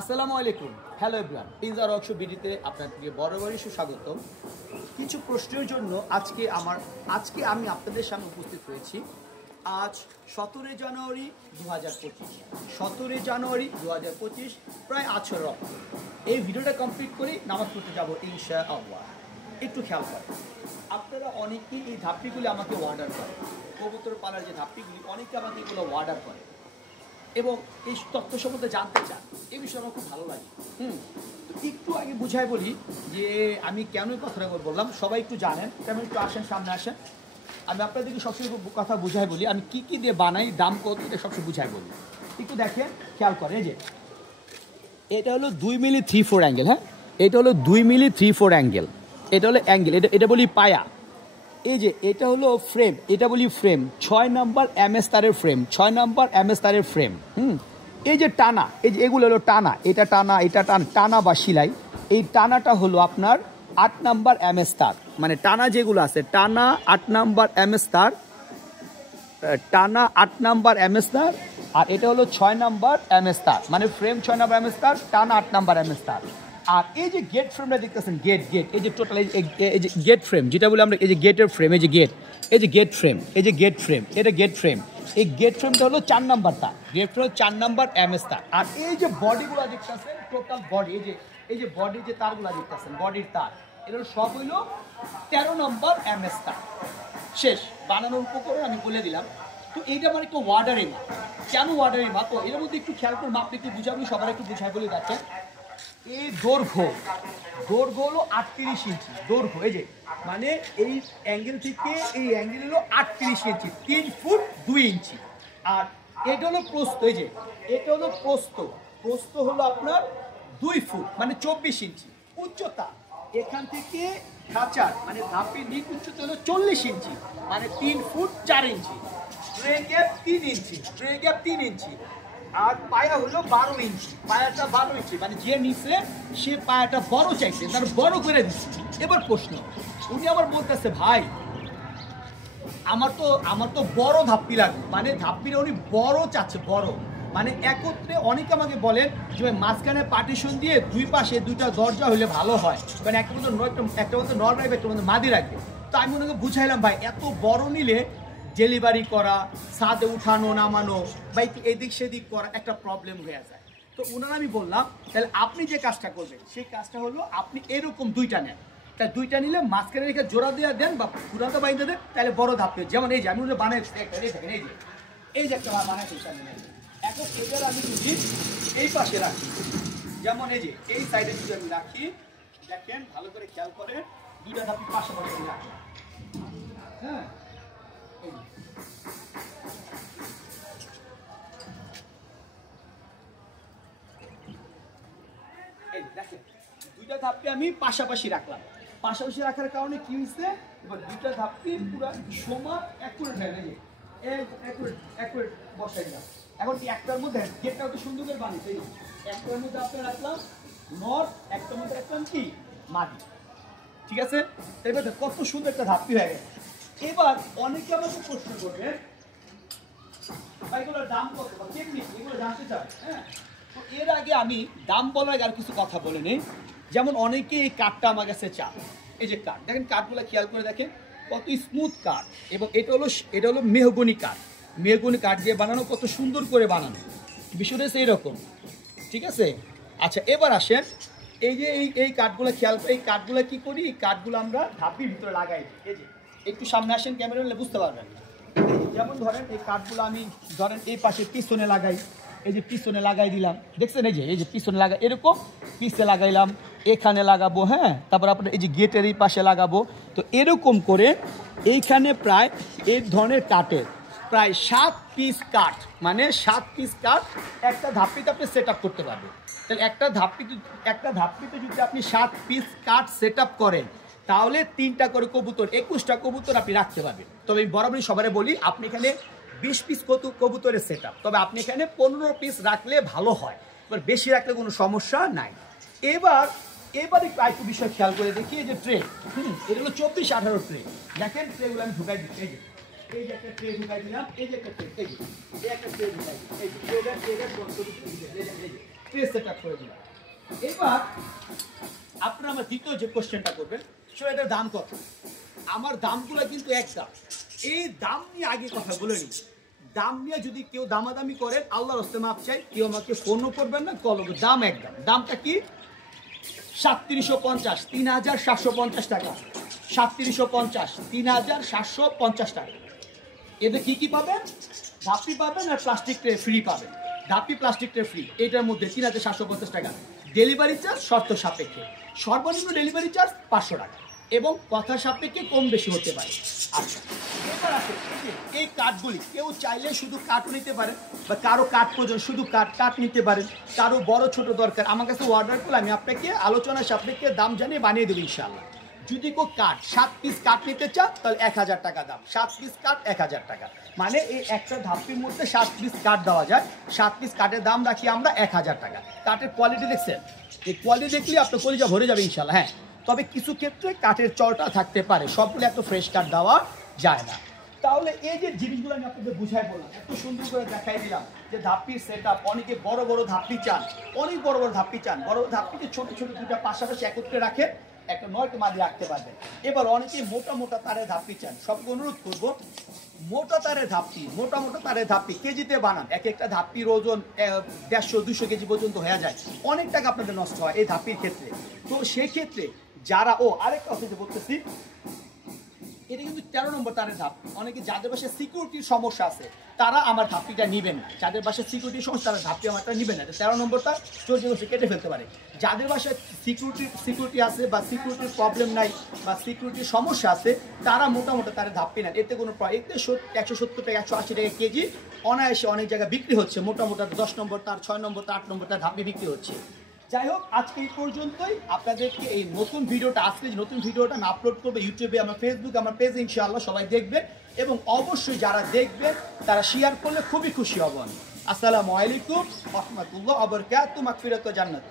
আসসালামু আলাইকুম, hello everyone, পিনজার workshop ভিডিওতে আপনাদেরকে বরাবরই সুস্বাগতম। কিছু প্রশ্নের জন্য আজকে আমি আপনাদের সামনে উপস্থিত হয়েছি। আজ 17 জানুয়ারি 2025, 17 জানুয়ারি 2025, প্রায় আছর রক্ত। এই ভিডিওটা কমপ্লিট করে নামাজ পড়তে যাবো ইনশাআল্লাহ। একটু খেয়াল করেন, আপনারা অনেকেই এই ধাপটিগুলি আমাকে অর্ডার করেন। কবুতর পালার যে ধাপটিগুলি অনেকে আমাকে এগুলো অর্ডার করে এবং এই তথ্য সম্বন্ধে জানতে চান। এই বিষয়ে আমার খুব ভালো লাগে। তো একটু আগে বুঝাই বলি যে আমি কেন এই কথাটা বললাম, সবাই একটু জানেন। তেমন একটু আসেন, সামনে আসেন। আমি আপনাদেরকে সবসময় কথা বুঝাই বলি, আমি কি কি দিয়ে বানাই, দাম কত, এটা সবসময় বুঝাই বলি। একটু দেখেন, খেয়াল করে, এই যে এটা হলো 2 মিলি 3/4 অ্যাঙ্গেল। হ্যাঁ, এটা হলো 2 মিলি 3/4 অ্যাঙ্গেল। এটা হলো অ্যাঙ্গেল, এটা বলি পায়া। এই যে এটা হলো ফ্রেম, এটা বলি ফ্রেম। 6 নম্বর MS তারের ফ্রেম, 6 নম্বর MS তারের ফ্রেম। এই যে টানা, এই যে এগুলো হলো টানা, এটা টানা, এটা টানা বা সিলাই। এই টানাটা হলো আপনার 8 নম্বর MS তার, মানে টানা যেগুলো আছে, টানা 8 নম্বর MS তার, টানা 8 নম্বর MS তার। আর এটা হলো 6 নম্বর MS তার, মানে ফ্রেম 6 নম্বর MS তার, টানা 8 নম্বর MS তার। আর এই যে গেট ফ্রেমটা দেখতেছেন, গেট এই যে টোটাল এই যে গেট ফ্রেম যেটা বলি আমরা, এই যে গেটের ফ্রেম, এই যে গেট, এই যে গেট ফ্রেম, এই যে গেট ফ্রেম, এটা গেট ফ্রেম। এই গেট ফ্রেমটা হলো 4 নম্বর তার, গেট ফ্রেম 4 নম্বর MS তার। আর এই যে বডিগুলো দেখতেছেন, টোটাল বডি, এই যে বডির যে তারগুলো দেখতেছেন, বডির তার, এগুলো সব হইলো 13 নম্বর MS তার। শেষ, বানানোর উপকরণ আমি বলে দিলাম। তো এইটা আমার একটু ওয়ার্ডারি মাপ। কেন ওয়ার্ডারি মাপ? তো এর মধ্যে একটু খেয়াল করে মাপটা একটু বুঝাবো, সবার একটু বুঝাই বলে যাচ্ছে। এই দৈর্ঘ্য হলো 38 ইঞ্চি দৈর্ঘ্য। এই যে মানে এই অ্যাঙ্গেল থেকে এই অ্যাঙ্গেল হলো 38 ইঞ্চি, 3 ফুট 2 ইঞ্চি। আর এটা হলো প্রস্থ, এই যে এটা হলো প্রস্থ হলো আপনার 2 ফুট, মানে 24 ইঞ্চি। উচ্চতা এখান থেকে খাঁচার মানে ধাপের নিচ উচ্চতা হলো 40 ইঞ্চি, মানে 3 ফুট 4 ইঞ্চি। ট্রে গ্যাপ 3 ইঞ্চি। আর পায়া হলো 12 ইঞ্চি, পায়াটা 12 ইঞ্চি, মানে যে নিচে সে পায়াটা বড় চাইছে, তার বড় করে দিচ্ছে। এবার প্রশ্ন, উনি আবার বলতেছে ভাই আমার তো বড় ধাপ্পি লাগবে, মানে ধাপ্পিটা উনি বড় চাচ্ছে, বড় মানে একত্রে। অনেকে আমাকে বলেন যে ভাই মাঝখানে পার্টিশন দিয়ে দুই পাশে দুইটা দরজা হলে ভালো হয়, মানে একটা মধ্যে নর রাখবে, একটা মধ্যে মাদি রাখবে। তো আমি ওনাকে বুঝাইলাম ভাই এত বড় নিলে ডেলিভারি করা, ছাদে উঠানো নামানো বা এদিক সেদিক করা একটা প্রবলেম হয়ে যায়। তো ওনারা আমি বললাম তাহলে আপনি যে কাজটা করবেন সেই কাজটা হলো আপনি এরকম দুইটা নেন। তাই দুইটা নিলে মাঝখানে রেখে জোড়া দিয়ে দেন বা পুরাতে বাইন্দে দেন, তাহলে বড় ধাপ। যেমন এই যে আমি বানাই দেখেন, এই যে একটা বানাইছি। এখন এবার আমি যদি এই পাশে রাখি, যেমন এই যে এই সাইডে যদি আমি রাখি, দেখেন ভালো করে খেয়াল করে, দুইটা ধাপ পাশাপাশি রাখি। হ্যাঁ, দেখেন দুইটা ধাপকে আমি পাশাপাশি রাখলাম। পাশাপাশি রাখার কারণে কি হয়েছে, এবার দুইটা ধাপকে পুরো সমান অ্যাকুরেট হয়ে গেছে, অ্যাকুরেট বসাই দিলাম। এখন কি একটার মধ্যে গেটটাও তো সুন্দর করে বানিয়েছে, একটার মধ্যে আপনার রাখলাম নর, একটার মধ্যে রাখলাম কি মাটি। ঠিক আছে, এবার কত সুন্দর একটা ধাপি হয়ে গেছে। এবার অনেকে আমাকে প্রশ্ন করবে এগুলোর দাম কত বা কেমনি, এগুলো জানতে চাই। হ্যাঁ, তো এর আগে আমি দাম বলার আর কিছু কথা বলে নিই। যেমন অনেকে এই কাঠটা আমার কাছে চান, এই যে কাঠ দেখেন, কাঠগুলো খেয়াল করে দেখেন কত স্মুথ কাঠ, এবং এটা হলো মেহগনি কাঠ। মেহগনি কাঠ দিয়ে বানানো, কত সুন্দর করে বানানো, বিষয়টা হচ্ছে এইরকম। ঠিক আছে, আচ্ছা এবার আসেন, এই যে এই কাঠগুলো খেয়াল করে, এই কাঠগুলো কি করি, এই কাঠগুলো আমরা ধাপির ভিতরে লাগাই দিই। এই যে একটু সামনে আসেন, ক্যামেরা নিলে বুঝতে পারবেন। যেমন ধরেন এই কাঠগুলো আমি ধরেন এই পাশে পিছনে লাগাই, এই যে পিছনে লাগাই দিলাম, দেখছেন এই যে পিছনে লাগাই, এরকম পিছনে লাগাইলাম, এখানে লাগাবো। হ্যাঁ, তারপর আপনার এই যে গেটের এই পাশে লাগাবো। তো এরকম করে এইখানে প্রায় এই ধরনের কাঠের প্রায় 7 পিস কাঠ, মানে 7 পিস কাঠ একটা ধাপ্পিতে আপনি সেট আপ করতে পারবেন। তাহলে একটা ধাপ্পিতে যদি আপনি 7 পিস কাঠ সেট আপ করেন, তাহলে 3টা করে কবুতর, 21টা কবুতর আপনি রাখতে পারবেন। তবে আমি বরাবরই সবাই বলি আপনি এখানে 20 পিস কবুতরের সেট আপ, তবে আপনি এখানে 15 পিস রাখলে ভালো হয়, এবার বেশি রাখলে কোনো সমস্যা নাই। এবার একটু আরেকটু বিষয় খেয়াল করে দেখি, এই যে ট্রে, এগুলো 24-18 ট্রে। দেখেন ট্রেগুলো আমি ঢুকাই দিচ্ছি, এই যে একটা ট্রে ঢুকাই দিলাম, এই যে একটা ট্রে, এই যে একটা ট্রে ঢুকাই দিই, এই যে ট্রে সেট আপ করে দিলাম। এবার আপনারা আমার দ্বিতীয় যে কোশ্চেনটা করবেন সেটা এটার দাম কত। আমার দামগুলো কিন্তু এক দাম, এই দাম নিয়ে আগে কথা বলে নিই। দাম নিয়ে যদি কেউ দামাদামি করেন আল্লাহর হস্তে মাপ চাই, কেউ আমাকে ফোনও করবেন না, কল। দাম একদম। দামটা কি? 3750, 3750 টাকা। 3750, 3750 টাকা। এতে কি কি পাবেন? ধাপি পাবেন আর প্লাস্টিক ট্রে ফ্রি পাবেন। ধাপি প্লাস্টিক ট্রে ফ্রি, এটার মধ্যে 3750 টাকা। ডেলিভারি চার্জ শর্ত সাপেক্ষে, সর্বনিম্ন ডেলিভারি চার্জ 500 টাকা এবং কথা সাপেক্ষে কম বেশি হতে পারে। আচ্ছা, এবার আসে এই কাঠগুলি কেউ চাইলে শুধু কাঠও নিতে পারেন, বা কারো কাঠ প্রয়োজন শুধু কাঠ নিতে পারেন, কারো বড় ছোট দরকার আমার কাছে অর্ডার করলে আমি আপনাকে আলোচনা সাপেক্ষে দাম জানিয়ে বানিয়ে দেবো ইনশাআল্লাহ। যদি কেউ কাঠ 7 পিস কাঠ নিতে চান তাহলে 1000 টাকা দাম। 7 পিস কাঠ 1000 টাকা, মানে এই একটা ধাপির মধ্যে 7 পিস কাঠ দেওয়া যায়। 7 পিস কাঠের দাম রাখি আমরা 1000 টাকা। কাঠের কোয়ালিটি দেখছেন? এই কোয়ালিটি দেখলে আপনার কলিজা ভরে যাবে ইনশাআল্লাহ। হ্যাঁ, তবে কিছু ক্ষেত্রে কাঠের চলটা থাকতে পারে, সবগুলো এত ফ্রেশ কাঠ দেওয়া যায় না। তাহলে এই যে জিনিসগুলো আমি আপনাদের বুঝাই বললাম, এত সুন্দর করে দেখাই দিলাম যে ধাপির সেট আপ। অনেকে বড় বড় ধাপি চান, অনেক বড় বড় ধাপি চান। বড় ধাপিকে ছোট ছোট দুটা পাশাপাশি একত্রে রাখেন, একটা 9টা মাদি রাখতে পারবেন। এবার অনেকে মোটা মোটা তারের ধাপি চান, সবকে অনুরোধ করবো মোটা তারের ধাপি, মোটা তারের ধাপি কেজিতে বানান। এক একটা ধাপির ওজন 150-200 কেজি পর্যন্ত হয়ে যায়, অনেক টাকা আপনাদের নষ্ট হয় এই ধাপির ক্ষেত্রে। তো সেই ক্ষেত্রে যারা আরেকটা কথা যে বলতেছি, এটা কিন্তু 13 নম্বর তারের ধাপ। অনেকে যাদের বাসায় সিকিউরিটির সমস্যা আছে তারা আমার ধাপিটা নিবেন না। যাদের বাসায় সিকিউরিটির সমস্যা তারা ধাপি আমারটা নিবেন না। 13 নম্বরটা চোর কেটে ফেলতে পারে। যাদের বাসায় সিকিউরিটি আছে বা সিকিউরিটির প্রবলেম নাই বা সিকিউরিটির সমস্যা আছে তারা মোটামুটি তারের ধাপি নেন। এতে কোনো 170 টাকা 180 টাকা কেজি অনায়াসে অনেক জায়গায় বিক্রি হচ্ছে। মোটামুটি 10 নম্বর তার, 6 নম্বর তার, 8 নম্বর তার ধাপি বিক্রি হচ্ছে। যাই হোক, আজকে এই পর্যন্তই। আপনাদেরকে এই নতুন ভিডিওটা, আজকে যে নতুন ভিডিওটা আমি আপলোড করবো ইউটিউবে, আমার ফেসবুক, আমার পেজে ইনশাআল্লাহ সবাই দেখবেন এবং অবশ্যই যারা দেখবেন তারা শেয়ার করলে খুবই খুশি হব আমি। আসসালামু আলাইকুম ওয়া রাহমাতুল্লাহি ওয়া বারাকাতুহু। মাগফিরাত ওয়া জান্নাত।